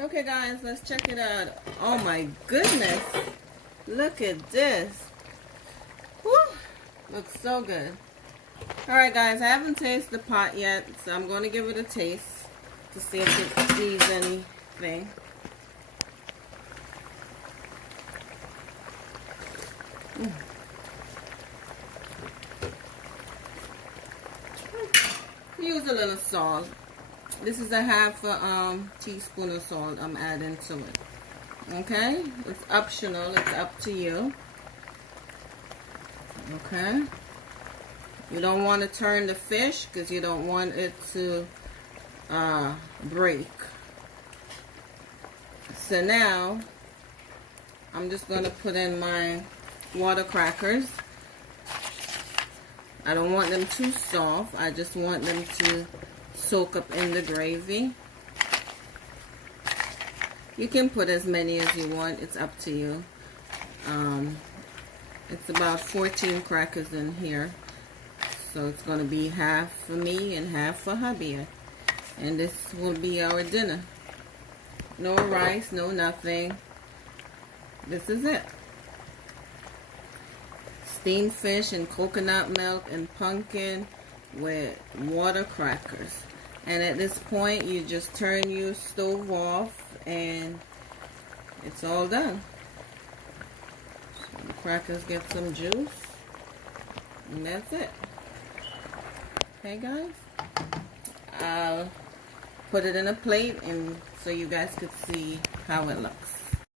Okay guys, let's check it out. Oh my goodness. Look at this. Whew. Looks so good. Alright guys, I haven't tasted the pot yet, so I'm going to give it a taste to see if it sees anything. Use a little salt. This is a half a teaspoon of salt I'm adding to it. Okay? It's optional. It's up to you. Okay? You don't want to turn the fish because you don't want it to break. So now, I'm just going to put in my water crackers. I don't want them too soft. I just want them to soak up in the gravy. You can put as many as you want. It's up to you. It's about 14 crackers in here. So it's going to be half for me and half for hubby. And this will be our dinner. No rice, no nothing. This is it. Steamed fish and coconut milk and pumpkin with water crackers. And at this point, you just turn your stove off and it's all done. So the crackers get some juice. And that's it. Okay guys, I'll put it in a plate and so you guys could see how it looks.